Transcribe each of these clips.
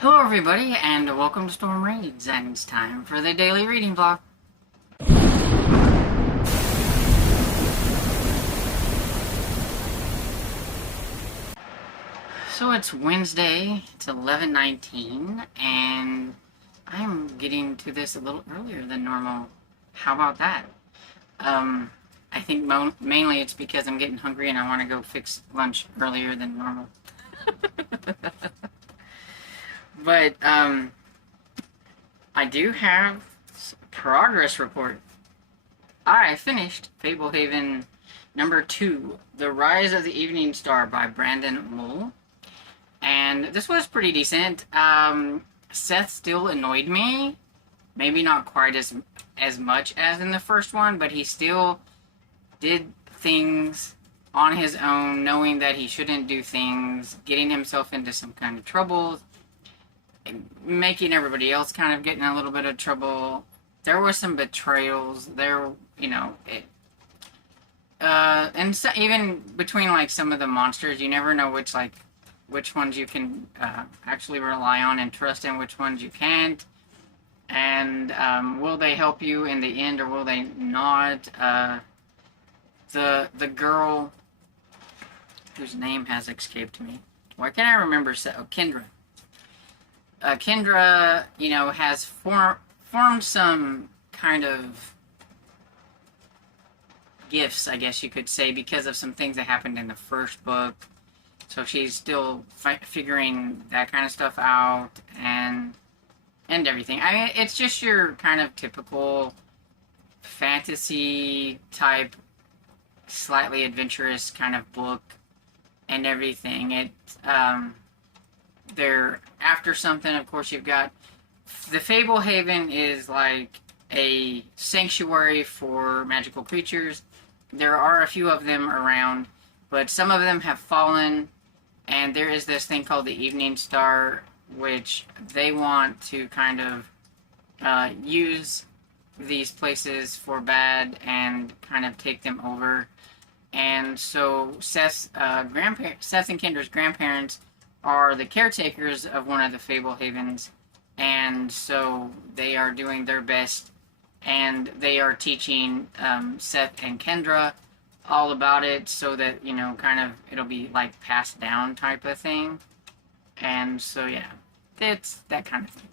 Hello everybody, and welcome to Storm Reads, and it's time for the daily reading vlog. So it's Wednesday, it's 11:19, and I'm getting to this a little earlier than normal. How about that? I think mainly it's because I'm getting hungry and I want to go fix lunch earlier than normal. But, I do have a progress report. I finished Fablehaven number 2, The Rise of the Evening Star by Brandon Mull. And this was pretty decent. Seth still annoyed me. Maybe not quite as much as in the first one, but he still did things on his own, knowing that he shouldn't do things, getting himself into some kind of trouble, making everybody else kind of get in a little bit of trouble. There were some betrayals. There, and so, even between like some of the monsters, you never know which ones you can actually rely on and trust, and which ones you can't. And will they help you in the end, or will they not? The girl whose name has escaped me. Why can't I remember? Oh, Kendra. Kendra, has formed some kind of gifts, I guess you could say, because of some things that happened in the first book. So she's still figuring that kind of stuff out and everything. I mean, it's just your kind of typical fantasy type, slightly adventurous kind of book and everything. They're after something. Of course, you've got the Fablehaven is like a sanctuary for magical creatures. There are a few of them around, but some of them have fallen, and there is this thing called the Evening Star, which they want to kind of use these places for bad and kind of take them over. And so Seth and Kendra's grandparents are the caretakers of one of the Fablehavens, and so they are doing their best, and they are teaching Seth and Kendra all about it, so that, kind of, it'll be like passed down type of thing. And so, yeah, it's that kind of thing.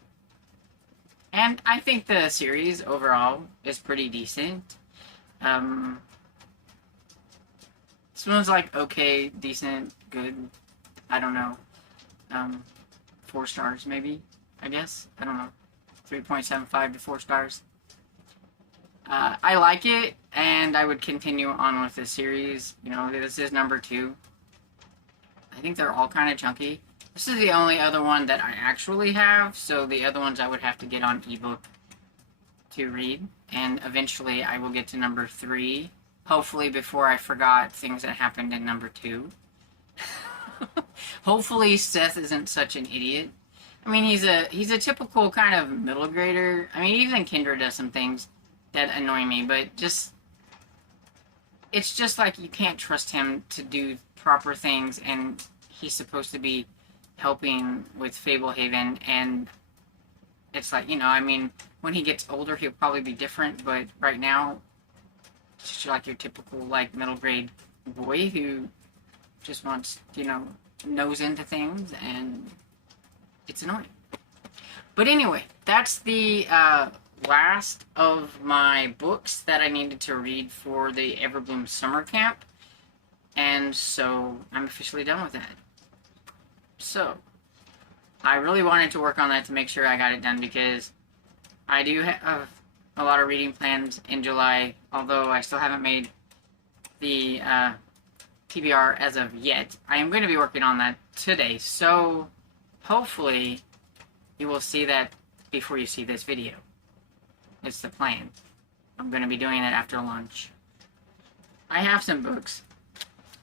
And I think the series overall is pretty decent. This one's like okay, decent, good, I don't know. 4 stars maybe, I guess. I don't know. 3.75 to 4 stars. I like it, and I would continue on with this series. This is number 2. I think they're all kind of chunky. This is the only other one that I actually have, so the other ones I would have to get on ebook to read, and eventually I will get to number 3, hopefully before I forgot things that happened in number 2. Hopefully Seth isn't such an idiot. I mean, he's a typical kind of middle grader. I mean, even Kendra does some things that annoy me, but it's just like you can't trust him to do proper things, and he's supposed to be helping with Fablehaven, and it's like, I mean, when he gets older, he'll probably be different, but right now, it's just like your typical, like, middle grade boy who just wants, nose into things, and it's annoying. But anyway, that's the last of my books that I needed to read for the Everbloom Summer Camp, and so I'm officially done with that. So, I really wanted to work on that to make sure I got it done, because I do have a lot of reading plans in July, although I still haven't made the TBR as of yet. I am going to be working on that today, so hopefully you will see that before you see this video. It's the plan. I'm going to be doing it after lunch. I have some books.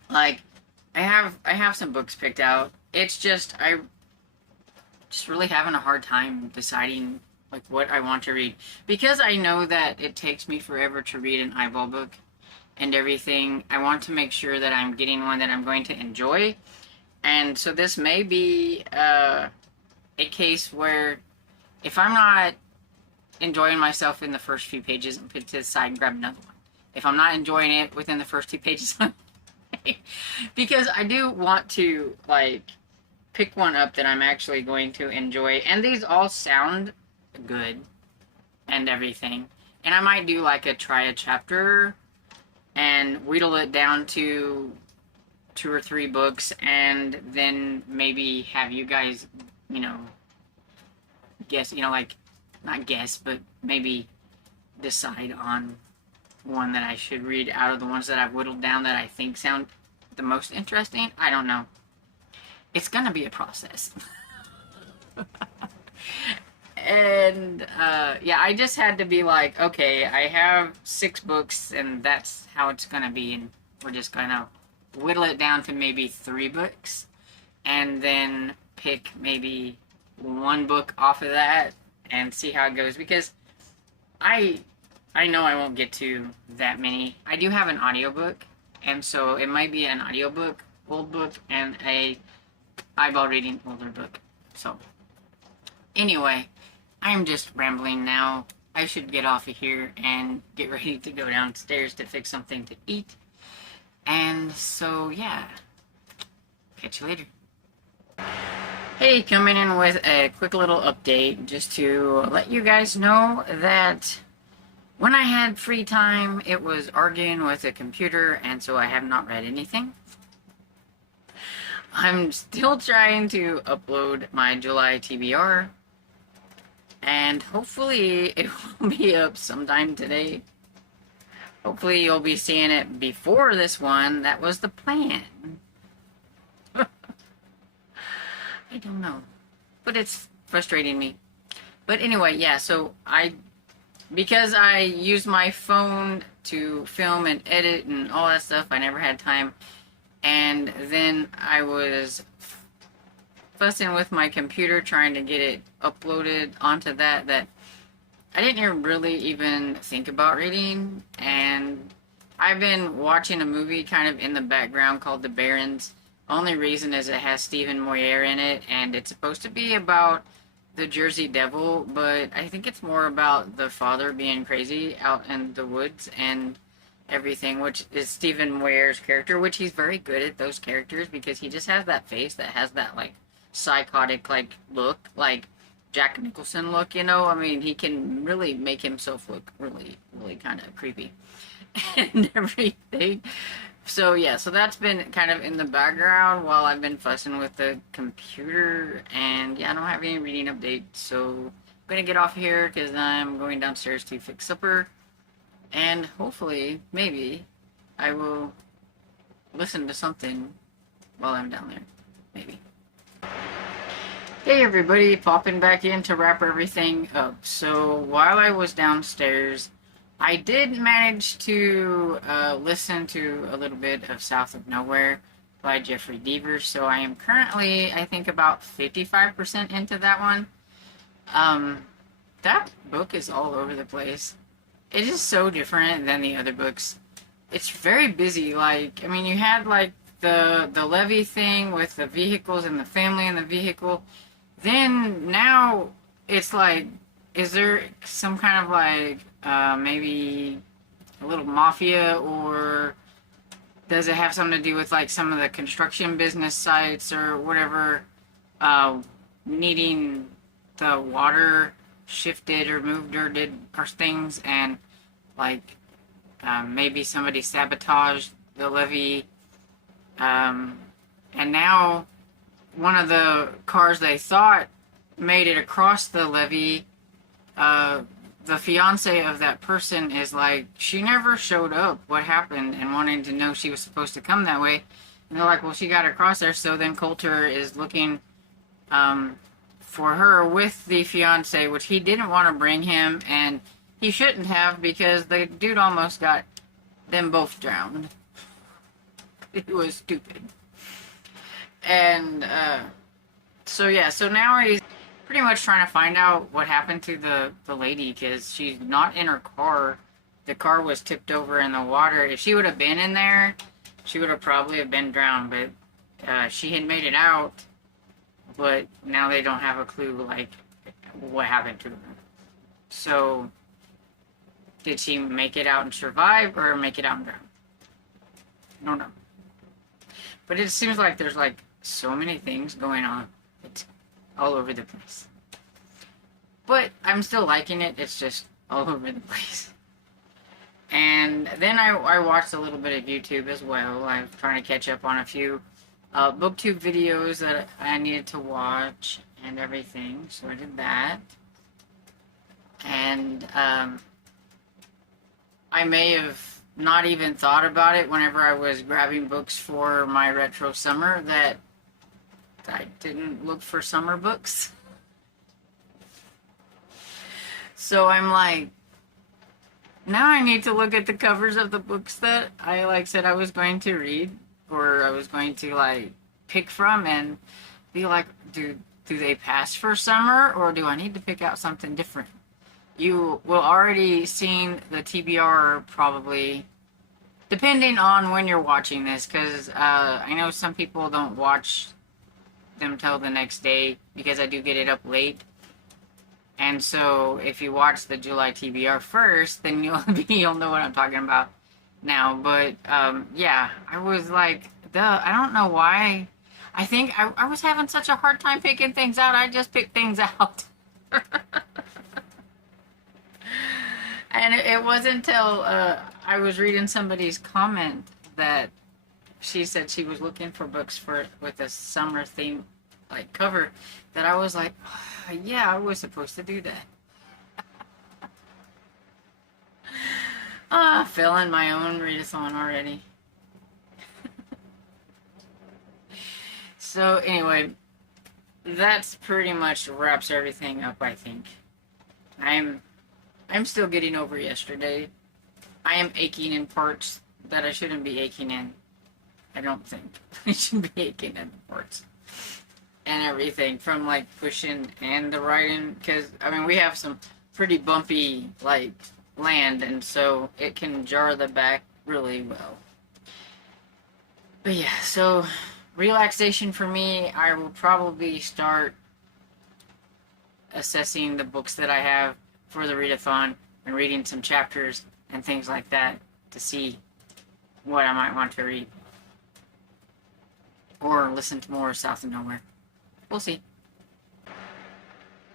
Like, I have some books picked out. It's just, I'm just really having a hard time deciding, like, what I want to read. Because I know that it takes me forever to read an eyeball book and everything, I want to make sure that I'm getting one that I'm going to enjoy. And so this may be a case where if I'm not enjoying myself in the first few pages, I'll put it to the side and grab another one. If I'm not enjoying it within the first 2 pages, because I do want to, like, pick one up that I'm actually going to enjoy. And these all sound good and everything. And I might do, like, try a chapter and whittle it down to 2 or 3 books, and then maybe have you guys, you know, guess, you know, like, not guess, but maybe decide on one that I should read out of the ones that I've whittled down that I think sound the most interesting. I don't know. It's gonna be a process. And, yeah, I just had to be like, okay, I have 6 books, and that's how it's gonna be, and we're just gonna whittle it down to maybe 3 books, and then pick maybe 1 book off of that, and see how it goes, because I know I won't get to that many. I do have an audiobook, and so it might be an audiobook, old book, and a eyeball reading older book. So, anyway, I'm just rambling now. I should get off of here and get ready to go downstairs to fix something to eat. And so, yeah. Catch you later. Hey, coming in with a quick little update just to let you guys know that when I had free time, it was arguing with a computer, and so I have not read anything. I'm still trying to upload my July TBR, and hopefully it will be up sometime today. Hopefully you'll be seeing it before this one. That was the plan. I don't know. But it's frustrating me. But anyway, yeah, so because I use my phone to film and edit and all that stuff, I never had time. And then I was fussing with my computer trying to get it uploaded onto that I didn't really even think about reading. And I've been watching a movie kind of in the background called The Barons. Only reason is it has Stephen Moyer in it, and it's supposed to be about the Jersey Devil, but I think it's more about the father being crazy out in the woods and everything, which is Stephen Moyer's character, which he's very good at those characters because he just has that face that has that, like, psychotic, like, look, like Jack Nicholson look, you know? I mean, he can really make himself look really, really kind of creepy and everything. So, yeah, so that's been kind of in the background while I've been fussing with the computer, and, yeah, I don't have any reading updates, so I'm gonna get off here because I'm going downstairs to fix supper, and hopefully, maybe, I will listen to something while I'm down there, maybe. Hey everybody, popping back in to wrap everything up. So while I was downstairs, I did manage to listen to a little bit of South of Nowhere by Jeffrey Devers. So I am currently, I think, about 55% into that one. That book is all over the place. It is so different than the other books. It's very busy. Like, I mean, you had like the levee thing with the vehicles and the family and the vehicle. Then now it's like, is there some kind of like maybe a little mafia, or does it have something to do with like some of the construction business sites or whatever needing the water shifted or moved or did or things, and like maybe somebody sabotaged the levee, and now one of the cars they thought made it across the levee. The fiance of that person is like, she never showed up. What happened? And wanting to know she was supposed to come that way. And they're like, well, she got across there. So then Coulter is looking for her with the fiance, which he didn't want to bring him, and he shouldn't have, because the dude almost got them both drowned. It was stupid. And so yeah, so now he's pretty much trying to find out what happened to the lady, because she's not in her car. The car was tipped over in the water. If she would have been in there, she would have probably have been drowned, but she had made it out, but now they don't have a clue, like, what happened to them. So, did she make it out and survive, or make it out and drown? I don't know. But it seems like there's, like, so many things going on. It's all over the place. But I'm still liking it. It's just all over the place. And then I watched a little bit of YouTube as well. I was trying to catch up on a few booktube videos that I needed to watch and everything. So I did that. And I may have not even thought about it whenever I was grabbing books for my retro summer that I didn't look for summer books. So I'm like, now I need to look at the covers of the books that I, like, said I was going to read, or I was going to, like, pick from, and be like, do they pass for summer, or do I need to pick out something different? You will already seen the TBR probably, depending on when you're watching this, because I know some people don't watch them till the next day, because I do get it up late. And so, if you watch the July TBR first, then you'll know what I'm talking about now. But, yeah, I was like, I don't know why. I think I was having such a hard time picking things out, I just picked things out. And it wasn't until I was reading somebody's comment that she said she was looking for books with a summer theme, like, cover, that I was like, oh, yeah, I was supposed to do that. I fell in my own readathon already. So anyway, that's pretty much wraps everything up, I think. I'm still getting over yesterday. I am aching in parts that I shouldn't be aching in. I don't think I should be aching in parts. And everything from, like, pushing and the riding, because I mean we have some pretty bumpy, like, land, and so it can jar the back really well. But yeah, so relaxation for me, I will probably start assessing the books that I have for the readathon and reading some chapters and things like that to see what I might want to read, or listen to more South of Nowhere. We'll see.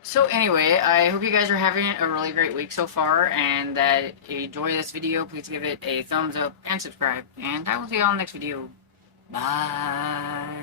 So anyway, I hope you guys are having a really great week so far, and that if you enjoy this video, please give it a thumbs up and subscribe, and I will see you all in the next video. Bye.